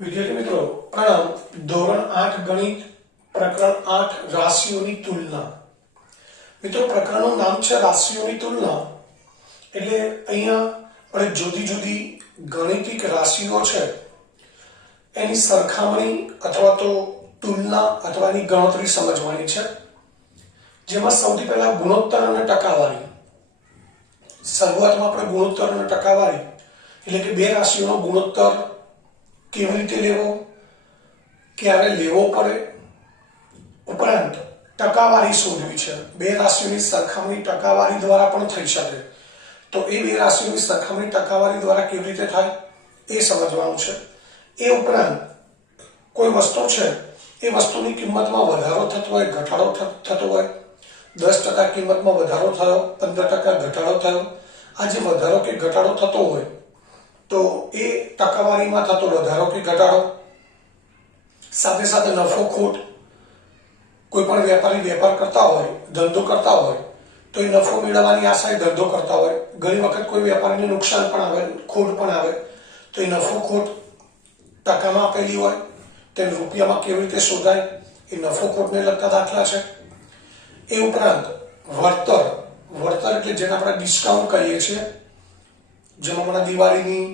विद्यार्थी मित्रों प्रणाम। धोरण 8 गणित प्रकरण 8 राशिओनी तुलना। मित्रों प्रकरणનું નામ છે રાશિઓની તુલના। એટલે અહીંયા આપણે જુદી જુદી ગણિતિક રાશિઓ છે એની સરખામણી અથવા તો તુલના અથવા એની ગણતરી સમજવાની છે, જેમાં સૌથી પહેલા ગુણોત્તર અને ટકાવારી। શરૂઆતમાં આપણે ગુણોત્તર અને ટકાવારી એટલે કે બે રાશિઓનો ગુણોત્તર કેવી રીતે લેવો, ક્યારે લેવો પડે, ઉપરાંત ટકાવારી શોધવી છે। બે રાશિઓની સરખામણી ટકાવારી દ્વારા પણ થઈ શકે, તો એ બે રાશિઓની સરખામણી ટકાવારી દ્વારા કેવી રીતે થાય એ સમજવાનું છે। એ ઉપરાંત કોઈ વસ્તુ છે એ વસ્તુની કિંમતમાં વધારો થતો હોય, ઘટાડો થતો હોય, 10% કિંમતમાં વધારો થયો, 15% ઘટાડો થયો, આ જે વધારો કે ઘટાડો થતો હોય તો એ ટકાવારીમાં થતો વધારો કે ઘટાડો, સાથે સાથે નફો ખોટ। કોઈ પણ વેપારી વેપાર કરતા હોય, ધંધો કરતા હોય તો એ નફો મેળવવાની આશાએ ધંધો કરતા હોય, ઘણી વખત કોઈ વેપારીને નુકસાન પણ આવે, ખોટ પણ આવે, તો એ નફો ખોટ ટકામાં આપેલી હોય તેને રૂપિયામાં કેવી રીતે શોધાય એ નફો ખોટને લગતા દાખલા છે। એ ઉપરાંત વળતર એટલે જેને આપણે ડિસ્કાઉન્ટ કહીએ છીએ, જેમાં હમણાં દિવાળીની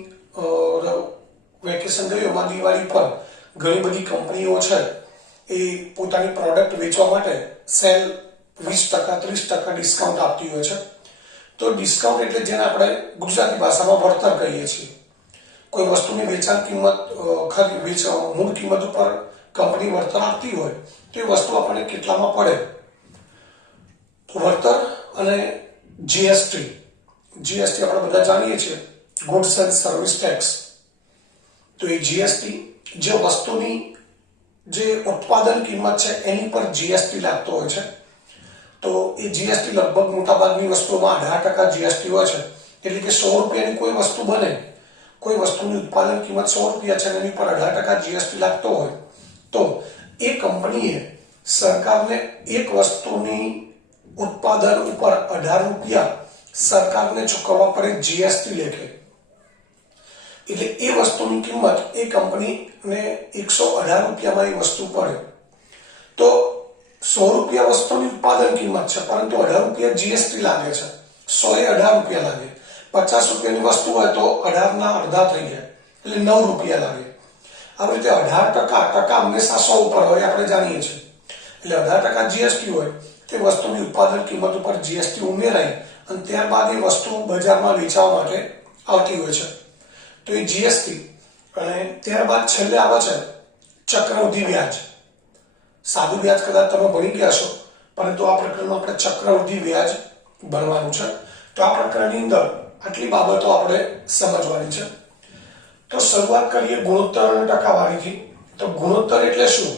વેકેશન ગયું, એમાં દિવાળી પર ઘણી બધી કંપનીઓ છે એ પોતાની પ્રોડક્ટ વેચવા માટે સેલ 20% 30% ડિસ્કાઉન્ટ આપતી હોય છે। તો ડિસ્કાઉન્ટ એટલે જેને આપણે ગુજરાતી ભાષામાં વળતર કહીએ છીએ। કોઈ વસ્તુની વેચાણ કિંમત મૂળ કિંમત ઉપર કંપની વળતર આપતી હોય તો એ વસ્તુ આપણને કેટલામાં પડે। વળતર અને જીએસટી આપણે બધા જાણીએ છીએ, ગુડ્સ એન્ડ સર્વિસ ટેક્સ। તો એ જીએસટી જે વસ્તુની જે ઉત્પાદન કિંમત છે એની પર જીએસટી લાગતો હોય છે। તો એ જીએસટી લગભગ મોટાભાગની વસ્તુઓમાં 18% જીએસટી હોય છે। એટલે કે 100 રૂપિયાની કોઈ વસ્તુ બને, કોઈ વસ્તુની ઉત્પાદન કિંમત 100 રૂપિયા છે અને એની પર 18% જીએસટી લાગતો હોય તો એ કંપનીએ સરકારને એક વસ્તુની ઉત્પાદન ઉપર 18 રૂપિયા સરકારને ચૂકવવા પડે જીએસટી લેખે। એટલે એ વસ્તુની કિંમત એ કંપનીને 118 રૂપિયામાં એ વસ્તુ પડે તો 100 રૂપિયા વસ્તુની ઉત્પાદન કિંમત છે, પરંતુ 18 રૂપિયા જીએસટી લાગે છે, 100 એ 18 રૂપિયા લાગે। 50 રૂપિયાની વસ્તુ હોય તો 18 ના અડધા થઈ જાય એટલે 9 રૂપિયા લાગે। આવી રીતે 18% ટકા હંમેશા 100 ઉપર હોય, આપણે જાણીએ છીએ। એટલે 18% જીએસટી હોય તે વસ્તુની ઉત્પાદન કિંમત ઉપર જીએસટી ઉમેરાય અને ત્યારબાદ એ વસ્તુ બજારમાં વેચવા માટે આવતી હોય છે, તો એ જીએસટી। અને ત્યારબાદ છેલ્લે આવે છે ચક્રવૃદ્ધિ વ્યાજ। સાદું વ્યાજ કદાચ તમે ભણી ગયા છો, પરંતુ આ પ્રકરણમાં આપણે ચક્રવૃદ્ધિ વ્યાજ ભણવાનું છે। તો આ પ્રકરણની અંદર આટલી બાબતો આપણે સમજવાની છે। તો શરૂઆત કરીએ ગુણોત્તર અને ટકાવારીથી। તો ગુણોત્તર એટલે શું?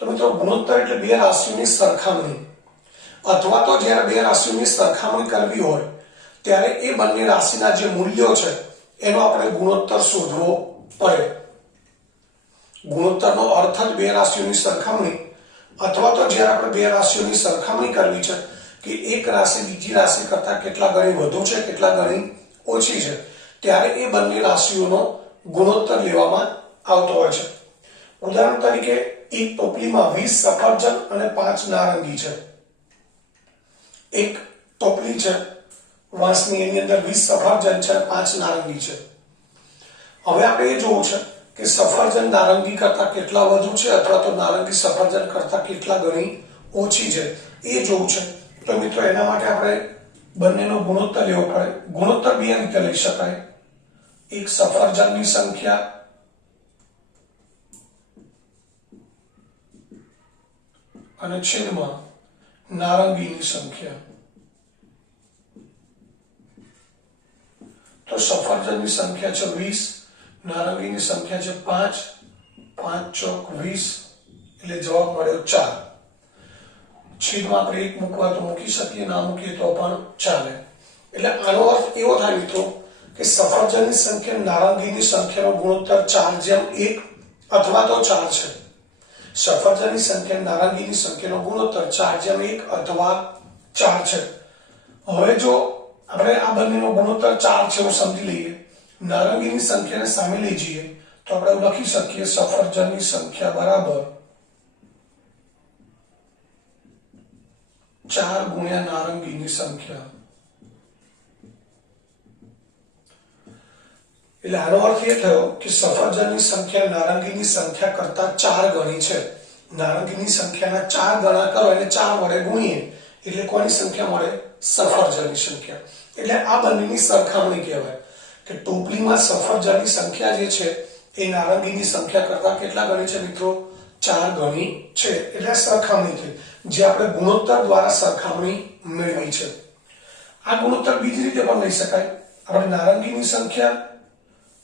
તો મિત્રો ગુણોત્તર એટલે બે રાશિઓની સરખામણી, અથવા તો જ્યારે બે રાશિઓની સરખામણી કરવી હોય ત્યારે એ બંને રાશિના જે મૂલ્યો છે એનો આપણે ગુણોત્તર શોધવો પડે। ગુણોત્તરનો અર્થ જ બે રાશિઓની સરખામણી, અથવા તો જ્યારે આપણે બે રાશિઓની સરખામણી કરવી છે કે એક રાશિ બીજી રાશિ કરતા કેટલા ગણી વધુ છે, કેટલા ગણી ઓછી છે, ત્યારે એ બંને રાશિઓનો ગુણોત્તર લેવામાં આવતો હોય છે। ઉદાહરણ તરીકે એક ટોપલીમાં 20 સફરજન અને 5 નારંગી છે। એક ટોપલી છે વાંસની, એની અંદર 20 સફરજન છે, 5 નારંગી છે। હવે આપણે એ જોવું છે કે સફરજન નારંગી કરતા કેટલા વધુ છે અથવા તો નારંગી સફરજન કરતા કેટલા ગણી ઓછી છે એ જોવું છે। તો મિત્રો એના માટે આપણે બંનેનો ગુણોત્તર લેવો પડે। ગુણોત્તર બે રીતે લઈ શકાય, એક સફરજનની સંખ્યા અને છેદમાં નારંગીની સંખ્યા। તો સફરજનની સંખ્યા છે 20, નારંગીની સંખ્યા છે 5, 5 ચોક 20 એટલે જવાબ મળ્યો 4। છેદમાં આપણે 1 મૂકવા તો મૂકી શકીએ, ના મૂકીએ તો પણ ચાલે। એટલે આનો અર્થ એવો થાય મિત્રો કે સફરજનની સંખ્યા નારંગીની સંખ્યાનો ગુણોત્તર 4:1 અથવા તો 4 છે। સફરજનની સંખ્યા નારંગીની સંખ્યાનો ગુણોત્તર 4:1 અથવા 4 છે। હવે જો આપણે આ બંનેનો ગુણોત્તર 4 છે એવું સમજી લઈએ, નારંગીની સંખ્યાને સામે લઈ જઈએ તો આપણે એવું લખી શકીએ સફરજનની સંખ્યા બરાબર 4 ગુણ્યા નારંગીની સંખ્યા. એટલે આનો અર્થ એ થયો કે સફરજનની સંખ્યા નારંગીની સંખ્યા કરતા 4 ગણી છે. નારંગીની સંખ્યાના 4 ગણા કરો એટલે 4 વડે ગુણીએ એટલે કોની સંખ્યા મળે? સફરજનની સંખ્યા. એટલે આ બંનેની સરખામણી કહેવાય કે ટોપલીમાં સફરજનની સંખ્યા જે છે એ નારંગીની સંખ્યા કરતા કેટલા ગણી છે મિત્રો? 4 ગણી છે. એટલે સરખામણી થઈ, જે આપણે ગુણોત્તર દ્વારા સરખામણી મેળવી છે. આ ગુણોત્તર બીજી રીતે પણ લઈ શકાય. આપણે નારંગીની સંખ્યા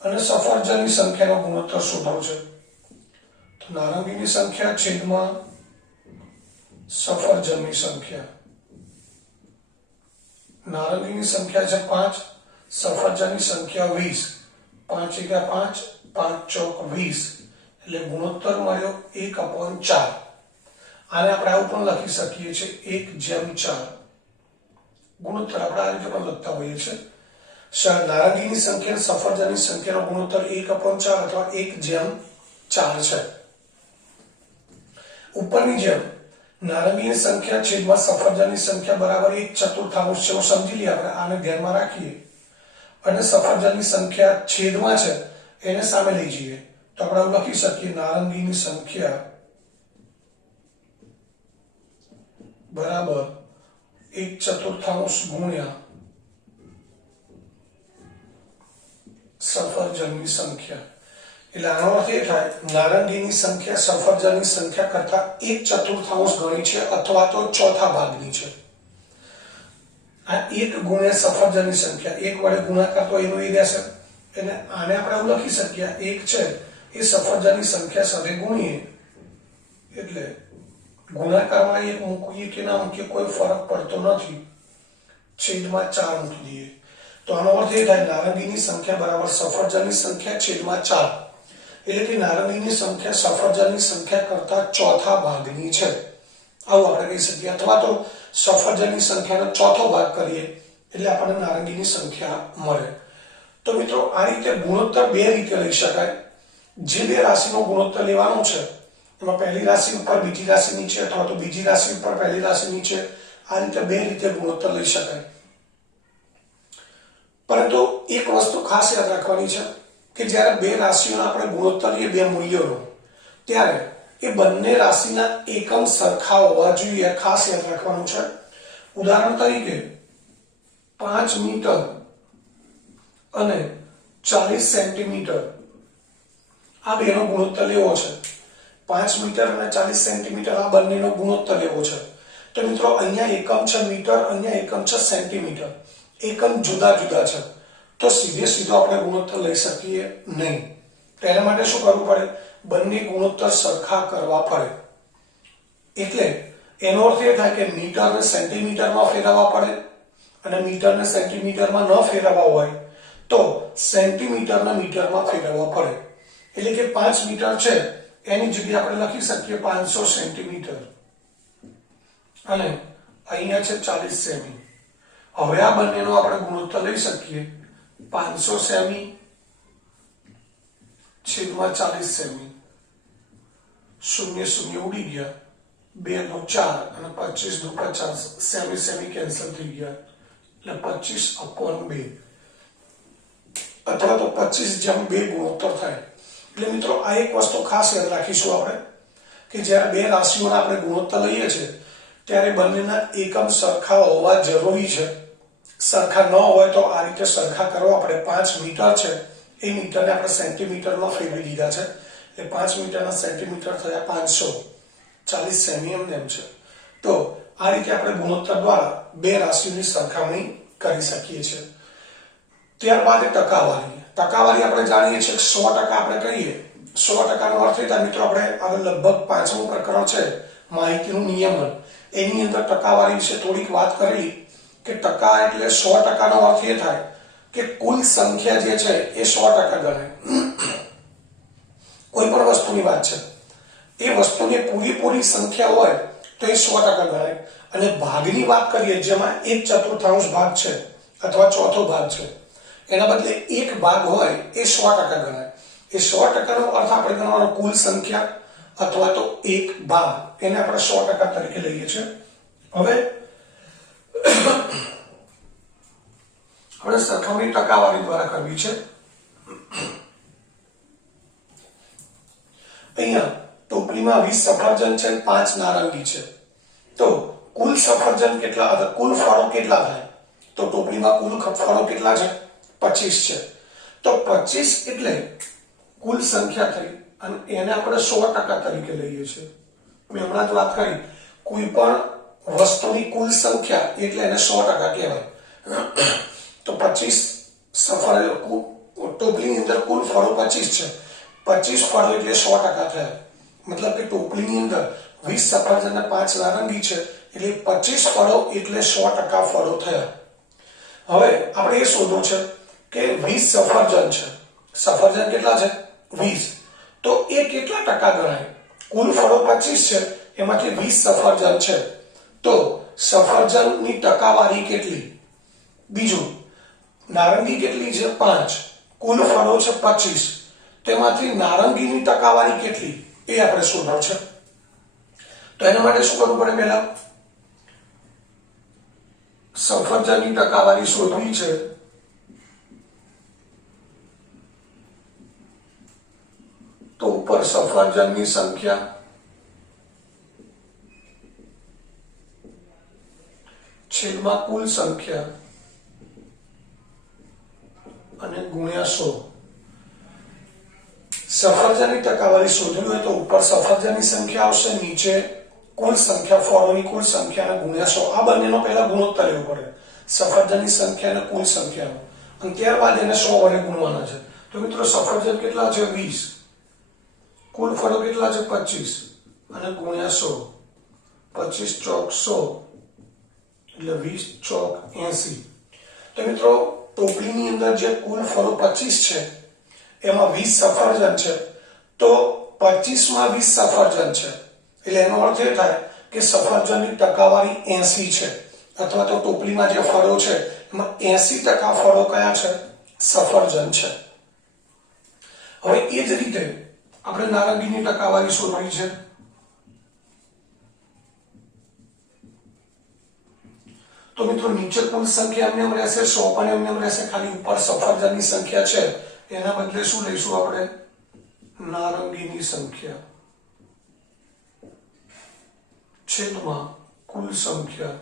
અને સફરજનની સંખ્યાનો ગુણોત્તર શોધવો છે. તો નારંગીની સંખ્યા છેદમાં સફરજનની સંખ્યા. નારંગીની સંખ્યા છે 5, સફરજનની સંખ્યા 20. 5 એકા 5, 5 ચોક 20. એટલે ગુણોત્તર મળ્યો 1/4. આને આપણે આવું પણ લખી શકીએ છીએ 1/4. ગુણોત્તર આપણે આ રીતે પણ લખતા હોઈએ છીએ. નારંગીની સંખ્યા સફરજનની સંખ્યાનો ગુણોત્તર 1/4 અથવા 1/4 છે. ઉપરની જેમ નારંગીની સંખ્યા છેદમાં સફરજનની સંખ્યા બરાબર 1/4 છે. સમજી લઈએ આપણે, આને ધ્યાનમાં રાખીએ અને સફરજનની સંખ્યા છેદમાં છે એને સામે લઈ જઈએ તો આપણે એવું લખી શકીએ નારંગીની સંખ્યા બરાબર 1/4 ગુણ્યા સફરજનની સંખ્યા. એટલે આનો અર્થ એ થાય નારંગીની સંખ્યા સફરજનની સંખ્યા કરતા 1/4 ગણી છે અથવા તો ચોથા ભાગની છે. આ 1 ગુણ્યા સફરજનની સંખ્યા, 1 વડે ગુણાકાર તો એનો એ રહેશે. એટલે આને આપણે એવું લખી શકીએ 1 છે એ સફરજનની સંખ્યા સાથે ગુણીએ એટલે ગુણાકારમાં 1 મૂકીએ કે ના મૂકીએ કોઈ ફરક પડતો નથી, છેદમાં 4 મૂકી દઈએ તો આનો અર્થ એ થાય નારંગીની સંખ્યા બરાબર સફરજનની સંખ્યા છેદમાં 4. એટલે કે નારંગીની સંખ્યા સફરજનની સંખ્યા કરતા ચોથા ભાગની છે, આવું આપણે કહી શકીએ. અથવા તો સફરજનની સંખ્યાનો ચોથો ભાગ કરીએ એટલે આપણને નારંગીની સંખ્યા મળે. તો મિત્રો આ રીતે ગુણોત્તર બે રીતે લઈ શકાય. જે બે રાશિનો ગુણોત્તર લેવાનો છે એમાં પહેલી રાશિ ઉપર બીજી રાશિ નીચે અથવા તો બીજી રાશિ ઉપર પહેલી રાશિ નીચે, આ રીતે બે રીતે ગુણોત્તર લઈ શકાય. પરંતુ એક વસ્તુ ખાસ યાદ રાખવાની છે કે જ્યારે બે રાશિઓનો આપણે ગુણોત્તર લઈએ બે મૂલ્યોનો, ત્યારે એ બંને રાશિના એકમ સરખા હોવા જોઈએ, ખાસ યાદ રાખવાનું છે. ઉદાહરણ તરીકે 5 મીટર અને 40 સેન્ટીમીટર આ બેનો ગુણોત્તર લેવો છે. 5 મીટર અને 40 સેન્ટીમીટર આ બંનેનો ગુણોત્તર લેવો છે. તો મિત્રો અહીંયા એકમ છે મીટર, અહીંયા એકમ છે સેન્ટીમીટર. એકમ જુદા જુદા છે તો સીધો આપણે ગુણોત્તર લઈ શકીએ નહીં. તેના માટે શું કરવું પડે? બંને ગુણોત્તર સરખા કરવા પડે. એટલે એનો અર્થ એ થાય કે મીટરને સેન્ટીમીટરમાં ફેરવવા પડે અને મીટરને સેન્ટીમીટરમાં ન ફેરવવા હોય તો સેન્ટીમીટરને મીટરમાં ફેરવવા પડે. એટલે કે 5 મીટર છે એની જગ્યાએ આપણે લખી શકીએ 500 સેન્ટીમીટર અને અહીંયા છે 40 સેમી. હવે આ બંનેનો આપણે ગુણોત્તર લઈ શકીએ 500 સેમી છેદમાં 40 સેમી. 0 ઉડી ગયા, 2 × 4 અને 25 × 50, સેમી સેમી કેન્સલ થઈ ગયા એટલે 25/2 અથવા તો 25/2 ગુણોત્તર થાય. એટલે મિત્રો આ એક વસ્તુ ખાસ યાદ રાખીશું આપણે કે જ્યારે બે રાશિઓના આપણે ગુણોત્તર લઈએ છીએ ત્યારે બંનેના એકમ સરખા હોવા જરૂરી છે. સરખા ન હોય તો આ રીતે સરખા કરવા આપણે. 5 મીટર છે એ મીટરને આપણે સેન્ટીમીટરમાં ફેરવી દીધા છે એટલે 5 મીટરના સેન્ટીમીટર થયા 500, 40 સેમી એમ છે. તો આ રીતે આપણે ગુણોત્તર દ્વારા બે રાશિઓની સરખામણી કરી શકીએ છીએ. ત્યારબાદ ટકાવારી. ટકાવારી આપણે જાણીએ છીએ 100% આપણે કહીએ. 100%નો અર્થ એ થાય મિત્રો આપણે હવે લગભગ 5મું પ્રકરણ છે માહિતીનું નિયમન, એની અંદર ટકાવારી વિશે થોડીક વાત કરેલી કે ટકા એટલે 100%નો અર્થ એ થાય કે કુલ સંખ્યા જે છે એ 100% ગણાય. કોઈ પણ વસ્તુની વાત છે એ વસ્તુની પૂરેપૂરી સંખ્યા હોય તો એ 100% ગણાય. અને ભાગની વાત કરીએ જેમાં 1/4 ભાગ છે અથવા ચોથો ભાગ છે એના બદલે એક ભાગ હોય એ 100% ગણાય. એ 100%નો અર્થ આપણે ગણવાનો કુલ સંખ્યા અથવા તો એક ભાગ, એને આપણે 100% તરીકે લઈએ છીએ. હવે આપણે સરખામણી ટકાવારી દ્વારા કરવી છે. અહીંયા ટોપલીમાં 20 સફરજન છે, 5 નારંગી છે. તો કુલ સફરજન કેટલા હતા, કુલ ફળો કેટલા થાય? તો ટોપલીમાં કુલ ફળો કેટલા છે? 25 છે. તો 25 એટલે કુલ સંખ્યા થઈ અને એને આપણે 100% તરીકે લઈએ છીએ. મેં હમણાં જ વાત કરી, કોઈ પણ વસ્તુની કુલ સંખ્યા એટલે એને 100% કહેવાય. તો 25 ટોપલીની અંદર કુલ ફળો 25 છે. 25 ફળો એટલે 100% થયા. મતલબ કે ટોપલીની અંદર 20 સફરજન અને 5 નારંગી છે એટલે 25 ફળો એટલે 100% ફળો થયા. હવે આપણે એ શોધવું છે કે 20 સફરજન છે. સફરજન કેટલા છે? 20. તો એ કેટલા ટકા ગણાય? કુલ ફળો 25 છે, એમાંથી 20 સફરજન છે. તો સફરજનની ટકાવારી કેટલી? બીજું, નારંગી કેટલી છે? 5. કુલ ફળો છે 25. તેમાંથી નારંગીની ટકાવારી કેટલી એ આપણે શોધવું છે. તો એના માટે શું કરવું પડે? પહેલા સફરજનની ટકાવારી શોધવી છે. તો ઉપર સફરજનની સંખ્યા છેદમાં કુલ સંખ્યા અને ગુણ્યા 100. સફરજનની ટકાવારી શોધવી હોય તો ઉપર સફરજનની સંખ્યા આવશે, નીચે કુલ સંખ્યા, ફળોની કુલ સંખ્યા અને ગુણ્યા 100. આ બંનેનો પહેલા ગુણોત્તર લેવો પડે, સફરજનની સંખ્યા અને કુલ સંખ્યાનો, અને ત્યારબાદ એને 100 વડે ગુણવાના છે. તો મિત્રો સફરજન કેટલા છે? 20. કુલ ફળો કેટલા છે? 25 અને ગુણ્યા 100. 25 ચોક 100 એટલે 20 ચોક 80. તો મિત્રો ટોપલીની અંદર જે કુલ ફળો 25 છે એમાં 20 સફરજન છે. તો 25 માં 20 સફરજન છે એટલે એનો અર્થ એ થાય કે સફરજનની ટકાવારી 80 છે, અથવા તો ટોપલીમાં જે ફળો છે એમાં 80% ફળો કયા છે? સફરજન છે. હવે એ જ રીતે આપણે નારંગીની ટકાવારી શોધવી છે. તો મિત્રો નીચે કુલ સંખ્યા એમને એમ રહેશે, 100 પણ એમને એમ રહેશે, ખાલી ઉપર સફરજનની સંખ્યા છે એના બદલે શું લઈશું આપણે? નારંગીની સંખ્યા છેદમાં કુલ સંખ્યા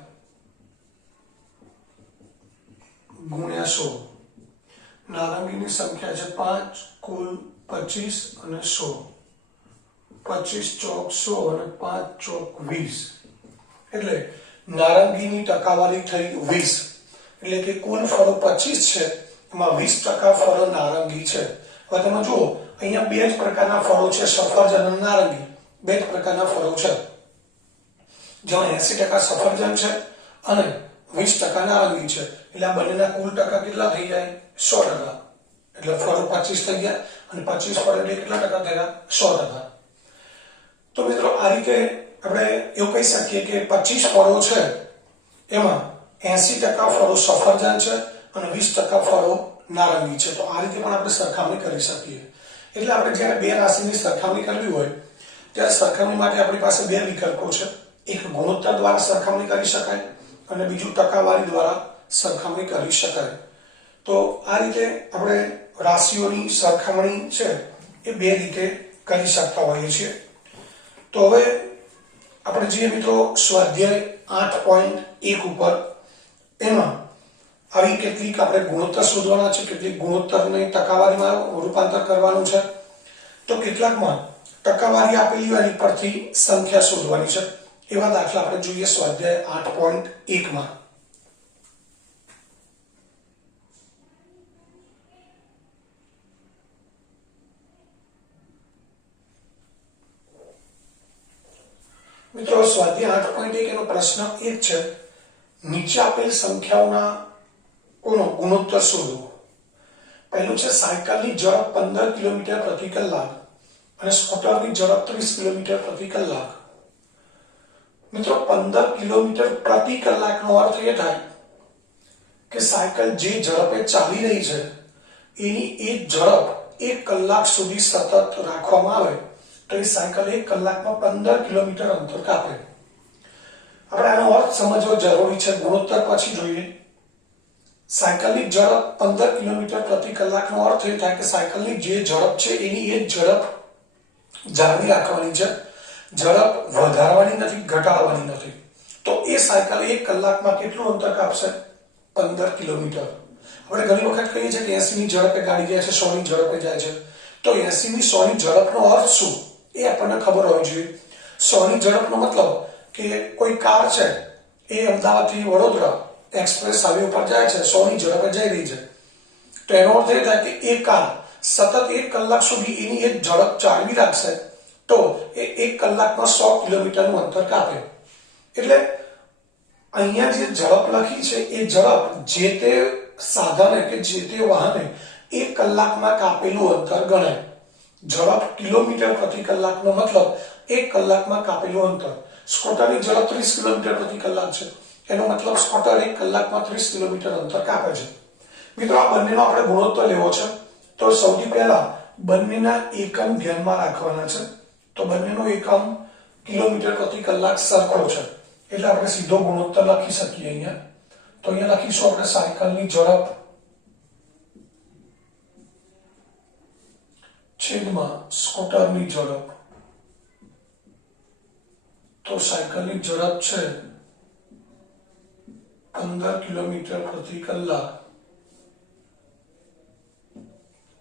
ગુણ્યા 100. નારંગીની સંખ્યા છે 5, કુલ 25 અને 100. 25 ચોક 100 અને 5 ચોક 20. એટલે નારંગીની ટકાવારી થઈ 20. એટલે કે કુલ ફળો 25 છે, એમાં 20% ફળો નારંગી છે. હવે તમે જુઓ, અહીંયા બે જ પ્રકારના ફળો છે, સફરજન અને નારંગી. બે જ પ્રકારના ફળો છે, જેમાં 80% સફરજન છે અને 20% નારંગી છે. એટલે આ બંનેના કુલ ટકા કેટલા થઈ જાય? 100%. એટલે ફળો 25 થઈ ગયા અને 25 ફળો એટલે કેટલા ટકા થયા? 100%. તો મિત્રો આ રીતે આપણે એવું કહી શકીએ કે 25 ફળો છે એમાં 80% ફળો સફરજન છે અને 20% ફળો નારંગી છે. તો આ રીતે પણ આપણે સરખામણી કરી શકીએ. એટલે આપણે જ્યારે બે રાશિની સરખામણી કરવી હોય ત્યારે સરખામણી માટે આપણી પાસે બે વિકલ્પો છે. એક ગુણોત્તર દ્વારા સરખામણી કરી શકાય અને બીજું ટકાવારી દ્વારા સરખામણી કરી શકાય. તો આ રીતે આપણે રાશિઓની સરખામણી છે એ બે રીતે કરી શકતા હોઈએ છીએ. તો હવે આપણે જે મિત્રો સ્વાધ્યાય 8.1 ઉપર એમાં આવી કેટલીક આપણે ગુણોત્તર શોધવાના છે, કેટલીક ગુણોત્તરને ટકાવારીમાં રૂપાંતર કરવાનું છે. તો કેટલાકમાં ટકાવારી આપેલી હોય એની પરથી સંખ્યા શોધવાની છે. એવા દાખલા આપણે જોઈએ સ્વાધ્યાય 8.1 માં. મિત્રો સ્વાધ્યાય 8.1 એનો પ્રશ્ન એક છે, નીચે આપેલ સંખ્યાઓના કોનો ગુણોત્તર શોધો. પહેલું છે સાયકલની ઝડપ 15 કિલોમીટર પ્રતિ કલાક અને સ્કૂટરની ઝડપ 30 કિલોમીટર પ્રતિ કલાક. મિત્રો 15 કિલોમીટર પ્રતિ કલાકનો અર્થ એ થાય કે સાયકલ જે ઝડપે ચાલી રહી છે એની એ ઝડપ 1 કલાક સુધી સતત રાખવામાં આવે તો એ સાયકલ 1 કલાકમાં 15 કિલોમીટર અંતર કાપે. આપણે આનો અર્થ સમજવો જરૂરી છે. ગુણોત્તર પછી જોઈએ. સાયકલની ઝડપ 15 કિલોમીટર પ્રતિ કલાકનો અર્થ એ થાય કે સાયકલની જે ઝડપ છે એની એ ઝડપ જાળવી રાખવાની છે. ઝડપ વધારવાની નથી, ઘટાડવાની નથી. તો એ સાયકલ 1 કલાકમાં કેટલું અંતર કાપશે? 15 કિલોમીટર. આપણે ઘણી વખત કહીએ છીએ કે 80 ની ઝડપે ગાડી જાય છે, 100 ની ઝડપે જાય છે. તો 80 ની 100 ની ઝડપનો અર્થ શું એ આપણને ખબર હોવી જોઈએ. 100 ની ઝડપનો મતલબ કે કોઈ કાર છે એ અમદાવાદથી વડોદરા એક્સપ્રેસ હાઈવે ઉપર જાય છે, 100 ની ઝડપે જઈ રહી છે. તો એનો અર્થ એ થાય કે એ કાર સતત 1 કલાક સુધી એની એ ઝડપ જાળવી રાખશે તો એ 1 કલાકમાં 100 કિલોમીટરનું અંતર કાપે. એટલે અહીંયા જે ઝડપ લખી છે એ ઝડપ જે તે સાધને કે જે તે વાહને 1 કલાકમાં કાપેલું અંતર ગણાય. ઝડપ કિલોમીટર પ્રતિ કલાકનો મતલબ 1 કલાકમાં કાપેલું અંતર. સ્કૂટરની ઝડપ 30 કિલોમીટર પ્રતિ કલાક છે, એનો મતલબ સ્કૂટર 1 કલાકમાં 30 કિલોમીટર અંતર કાપે છે. મિત્રો, આ બંનેનો આપણે ગુણોત્તર લેવો છે. તો સૌથી પહેલા બંનેના એકમ ધ્યાનમાં રાખવાના છે. તો બંનેનો એકમ કિલોમીટર પ્રતિ કલાક સરખો છે એટલે આપણે સીધો ગુણોત્તર લખી શકીએ અહીંયા. તો અહીંયા લખીશું આપણે સાયકલની ઝડપ છેદમાં સ્કૂટરની ઝડપ. તો સાયકલની ઝડપ છે 15 કિલોમીટર પ્રતિ કલાક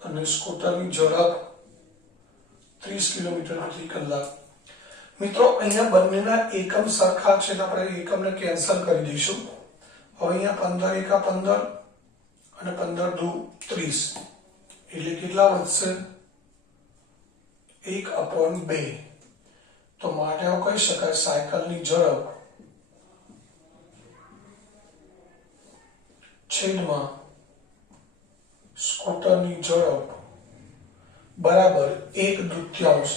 અને સ્કૂટરની ઝડપ 30 કિલોમીટર પ્રતિ કલાક. મિત્રો, અહીંયા બંનેના એકમ સરખા છે તો આપણે એકમને કેન્સલ કરી દઈશું. હવે અહીંયા 15 એકા 15 અને 15 દુ 30 એટલે કેટલા વધશે? 1/2. તો માટે આવું કહી શકાય સાયકલની ઝડપ છેદમાં સ્કૂટરની ઝડપ બરાબર 1/2.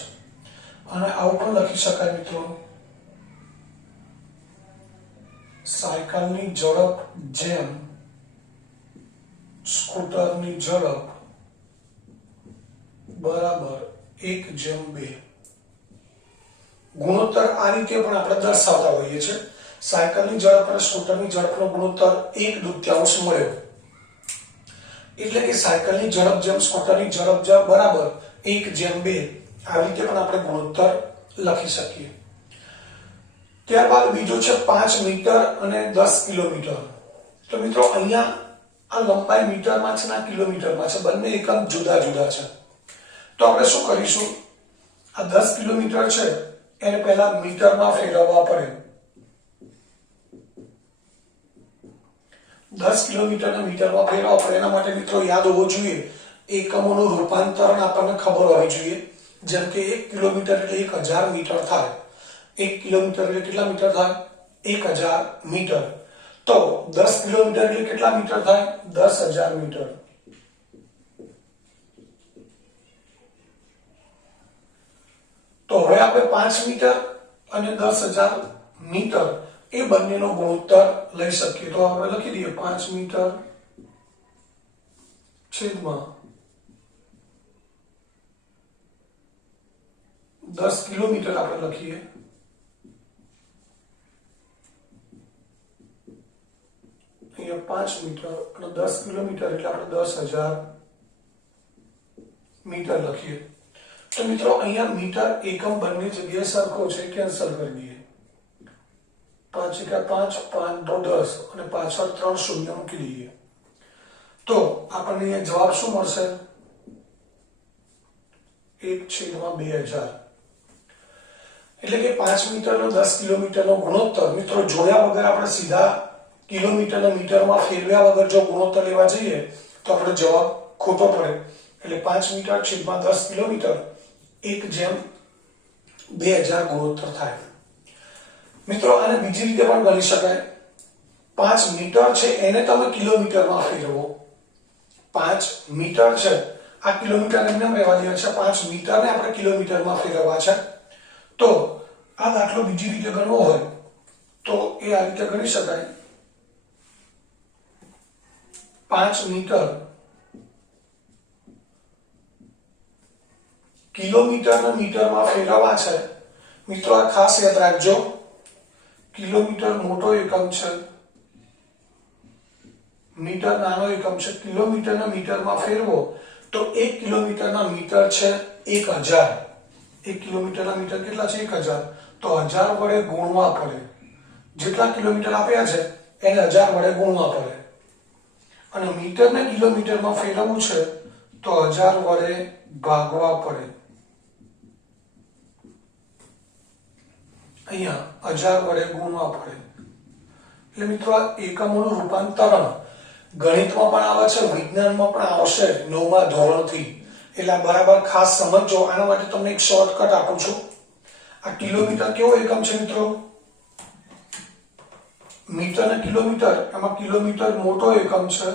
અને આવું પણ લખી શકાય મિત્રો, સાયકલની ઝડપ જેમ સ્કૂટરની ઝડપ બરાબર 1/2. ગુણોત્તર આ રીતે પણ આપણે દર્શાવતા હોઈએ છીએ. સાયકલની ઝડપ અને સ્કૂટરની ઝડપનો ગુણોત્તર 1/2 મળ્યો એટલે કે સાયકલની ઝડપ જેમ સ્કૂટરની ઝડપ જેમ બરાબર 1/2. આવી રીતે પણ આપણે ગુણોત્તર લખી શકીએ. ત્યારબાદ બીજો છે 5 મીટર અને 10 કિલોમીટર. તો મિત્રો, અહીંયા આ લંબાઈ મીટરમાં છે ને કિલોમીટરમાં છે, બંને એકમ જુદા જુદા છે. તો આપણે શું કરીશું, આ 10 કિલોમીટર છે એને પહેલા મીટરમાં ફેરવવા પડે. 10 કિલોમીટરને મીટરમાં ફેરવવા પડે. એના માટે મિત્રો યાદ હોવું જોઈએ, એકમોનું રૂપાંતરણ આપણને ખબર હોવી જોઈએ. જેમ કે 1 કિલોમીટર એટલે 1000 મીટર થાય. 1 કિલોમીટર એટલે કેટલા મીટર થાય? 1000 મીટર. તો 10 કિલોમીટર એટલે કેટલા મીટર થાય? 10000 મીટર. તો હવે આપણે 5 મીટર અને 10000 મીટર એ બંનેનો ગુણોત્તર લઈ શકીએ. તો આપણે લખી દઈએ 5 મીટર છેદમાં 10 કિલોમીટર આપણે લખીએ. અહીંયા 5 મીટર અને 10 કિલોમીટર એટલે આપણે 10000 મીટર લખીએ. તો મિત્રો, અહીંયા મીટર એકમ બંને જગ્યાએ સરખો છે, કેન્સલ કરી દઈએ. 5 એકા 5, 5 દુ 10 અને પાછળ 3 શૂન્ય મૂકી દઈએ. તો આપણને અહીંયા જવાબ શું મળશે? 1/2000. એટલે કે 5 મીટરનો 10 કિલોમીટરનો ગુણોત્તર મિત્રો જોયા વગર આપણે સીધા કિલોમીટરને મીટરમાં ફેરવ્યા વગર જો ગુણોત્તર લેવા જઈએ તો આપણો જવાબ ખોટો પડે. એટલે 5 મીટર છેદમાં 10 કિલોમીટર 1/2000 ગુણોત્તર થાય. મિત્રો, આને બીજી રીતે પણ ગણી શકાય. 5 મીટર છે એને તમે કિલોમીટરમાં ફેરવો. 5 મીટર છે, આ કિલોમીટર એમને રહેવા દેવા છે, 5 મીટરને આપણે કિલોમીટરમાં ફેરવવા છે. તો આ દાખલો બીજી રીતે ગણવો હોય તો એ આ રીતે ગણી શકાય. 5 મીટર કિલોમીટરને મીટરમાં ફેરવવા છે મિત્રો, આ ખાસ યાદ રાખજો, કિલોમીટર મોટો એકમ છે, મીટર નાનો એકમ છે. કિલોમીટરને મીટરમાં ફેરવો તો 1 કિલોમીટરના મીટર છે 1000. 1 કિલોમીટરના મીટર કેટલા છે? 1000. તો 1000 વડે ગુણવા પડે. જેટલા કિલોમીટર આપ્યા છે એને 1000 વડે ગુણવા પડે. અને મીટરને કિલોમીટરમાં ફેરવવું છે તો 1000 વડે ભાગવા પડે. અહીંયા 1000 વડે ગુણવા પડે. એટલે મિત્રો આ એકમોનું રૂપાંતરણ ગણિતમાં પણ આવે છે, વિજ્ઞાનમાં પણ આવશે 9મા ધોરણથી. એટલે બરાબર ખાસ સમજો. આના માટે તમને એક શોર્ટકટ આપું છું. આ કિલોમીટર કેવો એકમ છે મિત્રો? મીટર અને કિલોમીટર, એમાં કિલોમીટર મોટો એકમ છે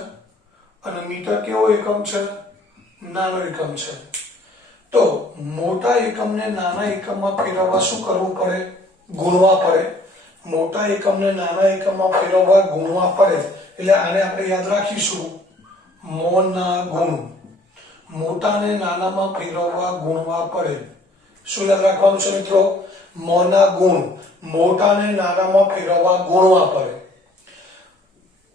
અને મીટર કેવો એકમ છે? નાનો એકમ છે. તો મોટા એકમને નાના એકમમાં ફેરવવા શું કરવું પડે? ગુણવા પડે. મોટા એકમને નાના એકમમાં ફેરવવા ગુણવા પડે. એટલે આને આપણે યાદ રાખીશું મોના ગુણ. મોટાને નાનામાં ફેરવવા ગુણવા પડે. શું યાદ રાખવાનું છે મિત્રો? મોના ગુણ. મોટાને નાનામાં ફેરવવા ગુણવા પડે.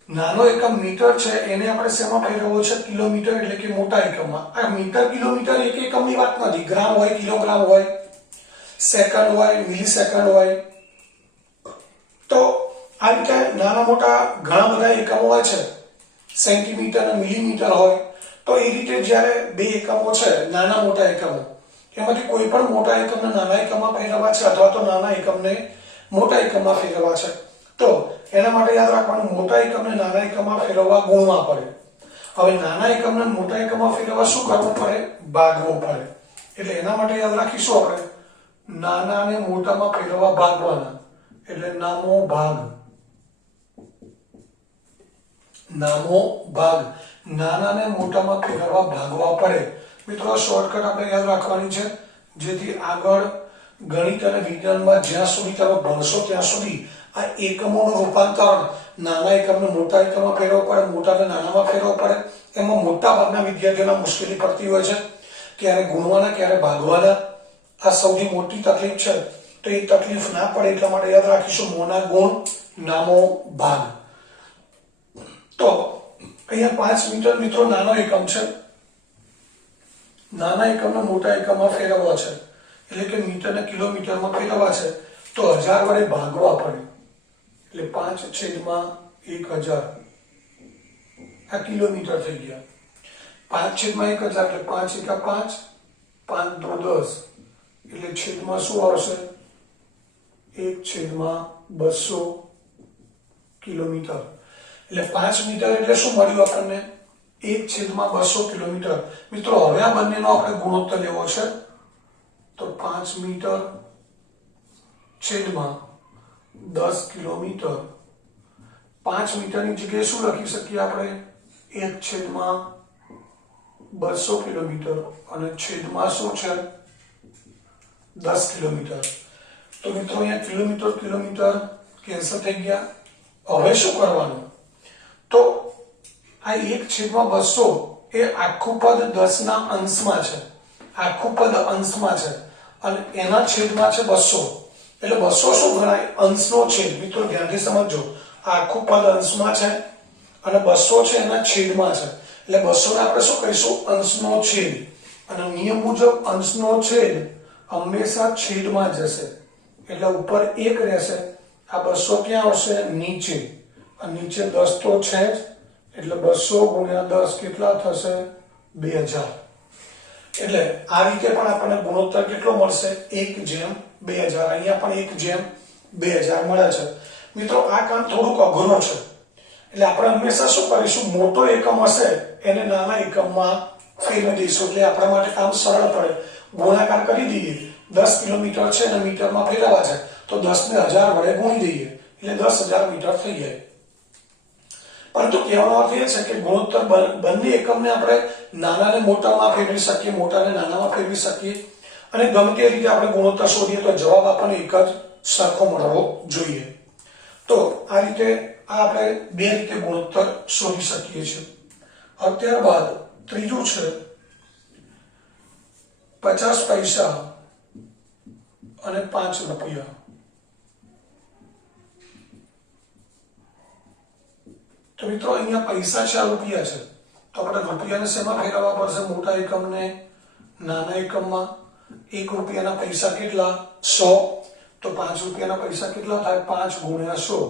નાનો એકમ મીટર છે, એને આપણે શેમાં ફેરવવો છે? કિલોમીટર એટલે કે મોટા એકમમાં. આ મીટર કિલોમીટર એક એકમની વાત નથી. ગ્રામ હોય, કિલોગ્રામ હોય, સેકન્ડ હોય, મિલીસેકન્ડ હોય. તો આ રીતે નાના મોટા ઘણા બધા એકમો હોય છે. સેન્ટીમીટર અને મિલીમીટર હોય. તો એ રીતે જ્યારે બે એકમો છે, નાના મોટા એકમો, એમાંથી કોઈ પણ મોટા એકમને નાના એકમમાં ફેરવવા છે અથવા તો નાના એકમને મોટા એકમમાં ફેરવવા છે. તો એના માટે યાદ રાખવાનું, મોટા એકમને નાના એકમમાં ફેરવવા ગુણવા પડે. હવે નાના એકમને મોટા એકમમાં ફેરવવા શું કરવું પડે? ભાગવું પડે. એટલે એના માટે યાદ રાખીશું આપણે નાનાને મોટામાં ફેરવવા ભાગવાના. એટલે નામો ભાગ. નામો ભાગ. નાનાને મોટામાં ફેરવવા ભાગવા પડે. મિત્રો શોર્ટકટ આપણે યાદ રાખવાની છે, જેથી આગળ ગણિત અને વિજ્ઞાનમાં જ્યાં સુધી તમે ભણશો ત્યાં સુધી આ એકમોનું રૂપાંતરણ નાના એકમને મોટા એકમમાં ફેરવવું પડે, મોટાને નાનામાં ફેરવવું પડે. એમાં મોટા ભાગના વિદ્યાર્થીઓને મુશ્કેલી પડતી હોય છે, ક્યારે ગુણવાના ક્યારે ભાગવાના. આ સૌથી મોટી તકલીફ છે. તો એ તકલીફ ના પડે એટલા માટે યાદ રાખીશું મોના ગુણ, નામો ભાગ. તો અહીંયા 5 મીટર મિત્રો નાનો એકમ છે. નાના એકમને મોટા એકમમાં ફેરવવા છે એટલે કે મીટરને કિલોમીટરમાં ફેરવવા છે તો 1000 વડે ભાગવા પડે. એટલે 5/1000 આ કિલોમીટર થઈ ગયા. 5/1000 એટલે 5 × 5, 5 × 2 = 10. એટલે છેદમાં શું આવશે? 1/200 કિલોમીટર. એટલે 5 મીટર એટલે શું મળ્યું આપણને? 1/200 કિલોમીટર. મિત્રો હવે આ બંનેનો આપણે ગુણોત્તર લેવો છે. તો 5 મીટર છેદમાં 10 કિલોમીટર. 5 મીટરની જગ્યાએ શું લખી શકીએ આપણે? 1/200 કિલોમીટર અને છેદમાં શું છે? 10 કિલોમીટર. તો મિત્રો અહીંયા કિલોમીટર કિલોમીટર કેન્સલ થઈ ગયા. હવે શું કરવાનું? તો આ 1/200 એ આખું પદ 10 ના અંશમાં છે. આખું પદ અંશમાં છે અને એના છેદમાં છે 200. એટલે 200 શું ગણાય? અંશનો છેદ. મિત્રો ધ્યાનથી સમજો, આખું પદ અંશમાં છે અને 200 છે એના છેદમાં છે. એટલે 200 ને આપણે શું કહીશું? અંશનો છેદ. અને નિયમ મુજબ અંશનો છેદ હંમેશા છેદમાં જશે. એટલે ઉપર 1 રહેશે. આ 200 ક્યાં આવશે? નીચે. અને નીચે 10 તો છે જ. એટલે 200 × 10 કેટલા થશે? 2000. એટલે આ રીતે પણ આપણને ગુણોત્તર કેટલો મળશે? 1/2000. અહીંયા પણ 1/2000 મળે છે. મિત્રો આ કામ થોડુંક અઘરું છે. એટલે આપણે હંમેશા શું કરીશું? મોટો એકમ હશે એને નાના એકમમાં ફેરવી દઈશું. એટલે આપણા માટે કામ સરળ પડે. ગુણાકાર કરી દઈએ. 10 કિલોમીટર છે અને મીટરમાં ફેરવવા છે તો 10 ને 1000 વડે ગુણી દઈએ એટલે 10,000 મીટર થઈ જાય. પરંતુ કહેવાનો અર્થ એ છે કે ગુણોત્તર બંને એકમને આપણે નાનાને મોટામાં ફેરવી શકીએ, મોટાને નાનામાં ફેરવી શકીએ અને ગમે તે રીતે આપણે ગુણોત્તર શોધીએ તો જવાબ આપણને એક જ સરખો મળવો જોઈએ. તો આ રીતે આપણે બે રીતે ગુણોત્તર શોધી શકીએ છીએ. ત્યારબાદ ત્રીજું છે 50 પૈસા અને 5 રૂપિયા। તો મિત્રો અહીંયા પૈસા છે, આ રૂપિયા છે, તો આપણે રૂપિયાને શેમાં ફેરવવા પડશે? મોટા એકમને નાના એકમમાં। 1 રૂપિયાના પૈસા કેટલા? 100, તો 5 રૂપિયાના પૈસા કેટલા થાય? 5 ગુણ્યા 100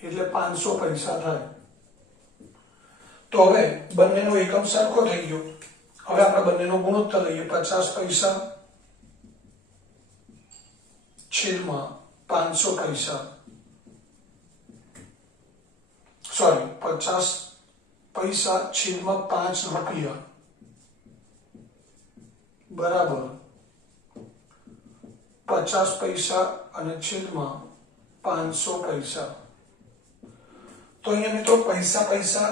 એટલે 500 પૈસા થાય। તો હવે બંનેનો એકમ સરખો થઈ ગયો। હવે આપણે બંનેનો ગુણોત્તર લઈએ। 50 પૈસા છેદમાં 500 પૈસા, સોરી 50 પૈસા છેદમાં 5 રૂપિયા બરાબર 50 પૈસા અને છેદમાં 500 પૈસા। તો અહીંયા મિત્રો પૈસા પૈસા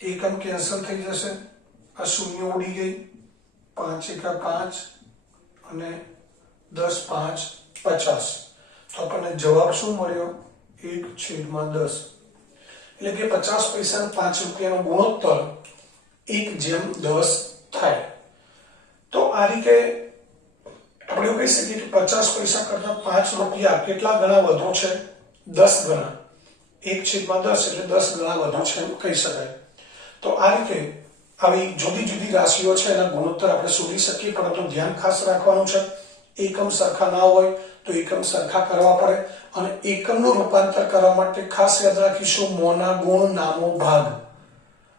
એકમ કેન્સલ થઈ જશે, આ શૂન્ય ઉડી ગઈ, 5 એકા 5 અને 10 5 50। તો આપણને જવાબ શું મળ્યો? 1/10, એટલે કે 50 પૈસા અને 5 રૂપિયાનો ગુણોત્તર 1/10 થાય। તો આ રીતે આપણે એવું કહી શકીએ કે 50 પૈસા કરતા 5 રૂપિયા કેટલા ગણા વધુ છે? 10 ગણા। 1/10 એટલે 10 ગણા વધુ છે એમ કહી શકાય। તો આ રીતે આવી જુદી જુદી રાશિઓ છે એના ગુણોત્તર આપણે શોધી શકીએ, પરંતુ ધ્યાન ખાસ રાખવાનું છે, એકમ સરખા ના હોય તો એકમ સરખા કરવા પડે, અને એકમનું રૂપાંતર કરવા માટે ખાસ યાદ રાખીશું મોના ગુણ નામો ભાગ।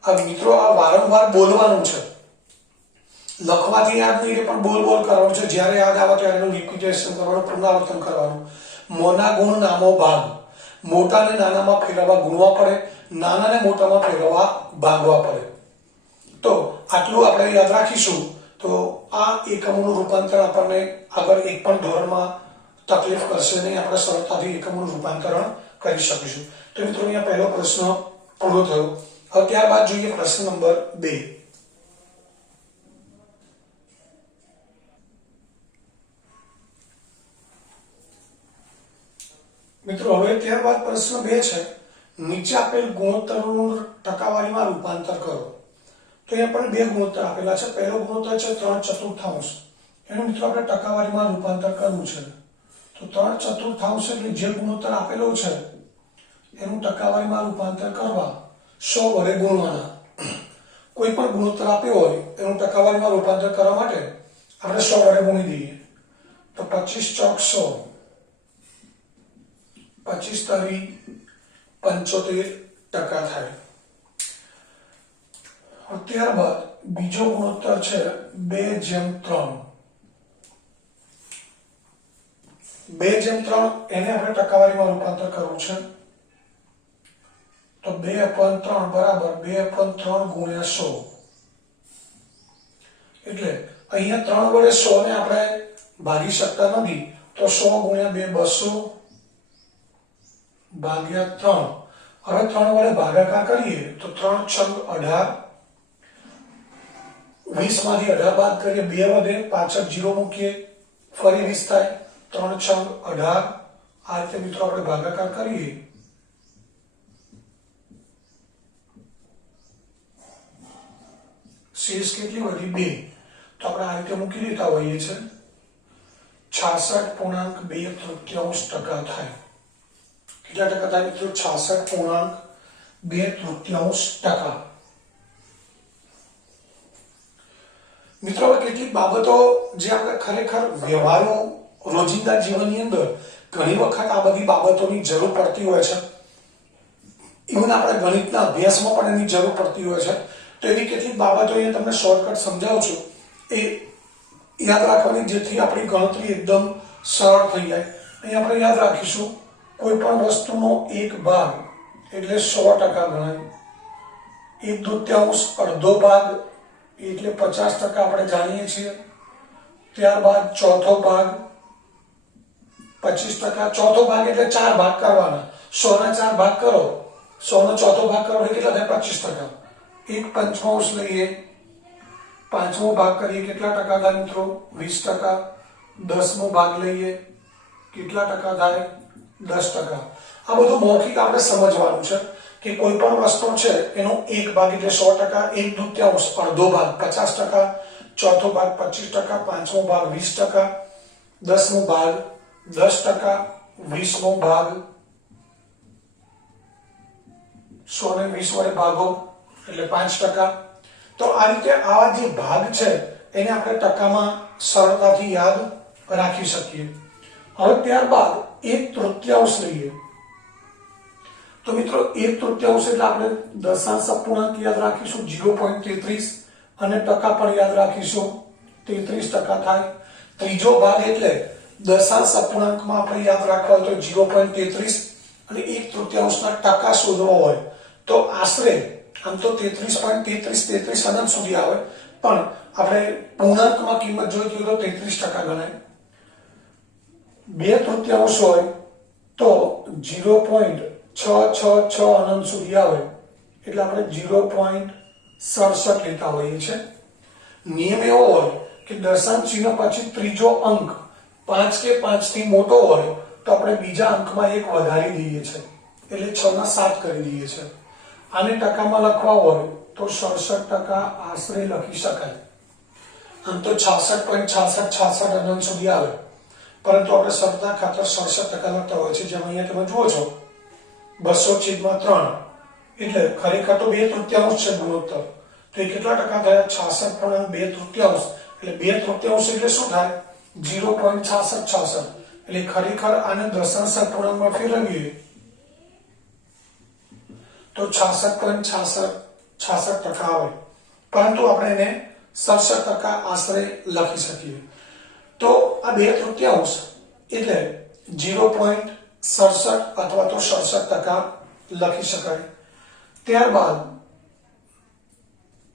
આ મિત્રો આ વારંવાર બોલવાનું છે, લખવાથી યાદ નહીં, પણ બોલ બોલ કરવાનું છે। જ્યારે યાદ આવે ત્યારે એનું રિપીટેશન કરવાનું, પુનરાવર્તન કરવાનું। મોના ગુણ નામો ભાગ, મોટાને નાનામાં ફેરવવા ગુણવા પડે, નાનાને મોટામાં ફેરવવા ભાગવા પડે। તો આટલું આપણે યાદ રાખીશું તો આ એકમોનું રૂપાંતર આપણને આગળ એક પણ ધોરણમાં તકલીફ કરશે નહીં, આપણે સરળતાથી એકમોનું રૂપાંતરણ કરી શકીશું। તો મિત્રો અહીંયા પહેલો પ્રશ્ન પૂરો થયો। હવે ત્યારબાદ જોઈએ પ્રશ્ન નંબર 2। મિત્રો હવે ત્યારબાદ પ્રશ્ન 2 છે, નીચે આપેલ ગુણોત્તરોનું ટકાવારીમાં રૂપાંતર કરો। તો અહીંયા પણ બે ગુણોત્તર આપેલા છે। પહેલો ગુણોત્તર છે 3/4, એનું મિત્રો આપણે ટકાવારીમાં રૂપાંતર કરવું છે। તો 3/4 એટલે જે ગુણોત્તર આપેલો છે એનું ટકાવારીમાં રૂપાંતર કરવા 100 વડે ગુણવાના। કોઈ પણ ગુણોત્તર આપ્યો હોય એનું ટકાવારીમાં રૂપાંતર કરવા માટે આપણે 100 વડે ગુણી દઈએ। તો 25 ચોક 100, 25 તારી 75% થાય। ત્યારબાદ બીજો ગુણોત્તર છે 2/3, 2/3 એને આપણે ટકાવારીમાં રૂપાંતર કરવું છે। તો 2/3 બરાબર 2/3 ગુણ્યા 100, એટલે અહીંયા 3 વડે 100 ને આપણે ભાગી શકતા નથી, તો 100 ગુણ્યા 2 200 ભાગ્યા 3। હવે 3 વડે ભાગાકાર કરીએ તો 3 છંગ 18, 20 માંથી 18 બાદ કરીએ 2 વધે, પાછળ 0 મૂકીએ, ફરી 20 થાય, 3 છંગ 18। આ રીતે મિત્રો આપણે ભાગાકાર કરીએ શેષ કેટલી વધી? 2। તો આપણે આ રીતે મૂકી દેતા હોઈએ છે, 66.2% થાય। કેટલા ટકા થાય મિત્રો? 66.2%। મિત્રો હવે કેટલીક બાબતો જે આપણે ખરેખર વ્યવહારો રોજિંદા જીવનની અંદર ઘણી વખત આ બધી બાબતોની જરૂર પડતી હોય છે, ઇવન આપણે ગણિતના અભ્યાસમાં પણ એની જરૂર પડતી હોય છે। તો એવી કેટલીક બાબતો અહીંયા તમને શોર્ટકટ સમજાવું છું, એ યાદ રાખવાની, જેથી આપણી ગણતરી એકદમ સરળ થઈ જાય। અહીં આપણે યાદ રાખીશું કોઈ પણ વસ્તુનો એક ભાગ એટલે 100% ગણાય, 1/2 અડધો ભાગ એટલે 50% આપણે જાણીએ છીએ। ત્યારબાદ ચોથો ભાગ 25%, ચોથો ભાગ એટલે 4 ભાગ કરવાના, 100 ના 4 ભાગ કરો, 100 નો ચોથો ભાગ કરો એટલે કેટલા થાય? 25%। 1/5 લઈએ, 5મો ભાગ કરીએ, કેટલા ટકા થાય મિત્રો? 20%। 10મો ભાગ લઈએ, કેટલા ટકા થાય? 10%। આ બધું મૌખિક આપણે સમજવાનું છે કે કોઈ પણ વસ્તુ છે એનો એક ભાગ એટલે 100%, 1/2 અડધો ભાગ 50%, ચોથો ભાગ 25%, પાંચમો ભાગ 20%, 10મો ભાગ 10%, 20મો ભાગ 100 ને 20 વડે ભાગો એટલે 5%. તો આ રીતે આવા જે ભાગ છે એને આપણે ટકામાં સરળતાથી યાદ રાખી શકીએ. હવે ત્યારબાદ 1/3 લઈએ. તો મિત્રો 1/3 એટલે આપણે દશાંશ અપૂર્ણાંક યાદ રાખીશું 0.33 અને ટકા પણ યાદ રાખીશું 33% થાય. ત્રીજો ભાગ એટલે દશાંશ અપૂર્ણાંકમાં આપણે યાદ રાખવા હોય તો 0.33 અને 1/3 ના ટકા શોધવો હોય તો આશરે આમ તો 33.33 અનંત સુધી આવે, પણ આપણે પૂર્ણાંકમાં કિંમત જોઈતી હોય તો 33% ગણાય. 2/3 હોય તો 0.666 અનંત સુધી આવે એટલે આપણે 0.67 લેતા હોઈએ છીએ. નિયમ એવો હોય કે દશાંશ ચિહ્ન પછી ત્રીજો અંક 5 કે 5 થી મોટો હોય તો આપણે બીજા અંકમાં 1 વધારી દઈએ છીએ એટલે 6 ના 7 કરી દઈએ છીએ. આને ટકામાં લખવા હોય તો 67% આશરે લખી શકાય. આમ તો 66.6666 અનંત સુધી આવે, પરંતુ આપણે સરળતા ખાતર 67% લખતા હોય છે. જેમ અહીંયા તમે જુઓ છો 200/3 એટલે ખરેખર તો 2/3 છે ગુણોત્તર, તો એ કેટલા ટકા થયા? 66.2/3 એટલે 2/3 એટલે શું થાય? 0.6666 એટલે ખરેખર આને દશાંશ અપૂર્ણાંકમાં ફેરવીએ તો 66.66% આવે, પરંતુ આપણે એને 67% આશરે લખી શકીએ. તો આ 2/3 એટલે 0.67 અથવા તો 67% લખી શકાય. ત્યારબાદ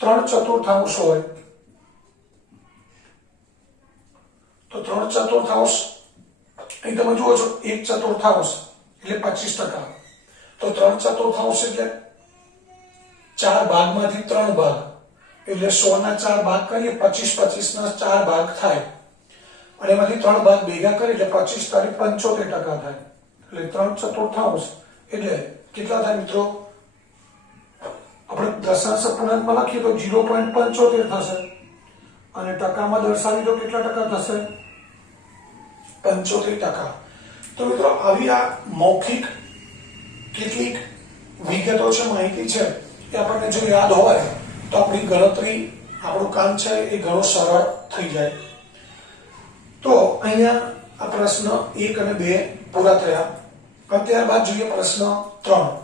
3/4 હોય તો 3/4 અહીં તમે જુઓ છો 1/4 એટલે 25%. તો 3/4 એટલે 4 ભાગમાંથી 3 ભાગ એટલે 100 ના 4 ભાગ કરીએ 25 ના 4 ભાગ થાય અને એમાંથી 3 ભાગ ભેગા કરીએ એટલે 25 તારીખ 75% થાય. એટલે 3/4 એટલે કેટલા થાય મિત્રો? આપણે દશાંશ અપૂર્ણાંકમાં લખીએ તો 0.75 થશે અને ટકામાં દર્શાવી તો કેટલા ટકા થશે? 75%. તો મિત્રો આવી આ મૌખિક કેટલીક વિગતો છે, માહિતી છે, એ આપણને જો યાદ હોય તો આપણી ગણતરી, આપણું કામ છે એ ઘણું સરળ થઈ જાય. તો અહીંયા આ પ્રશ્ન 1 અને 2 પૂરા થયા. ત્યારબાદ જોઈએ પ્રશ્ન 3.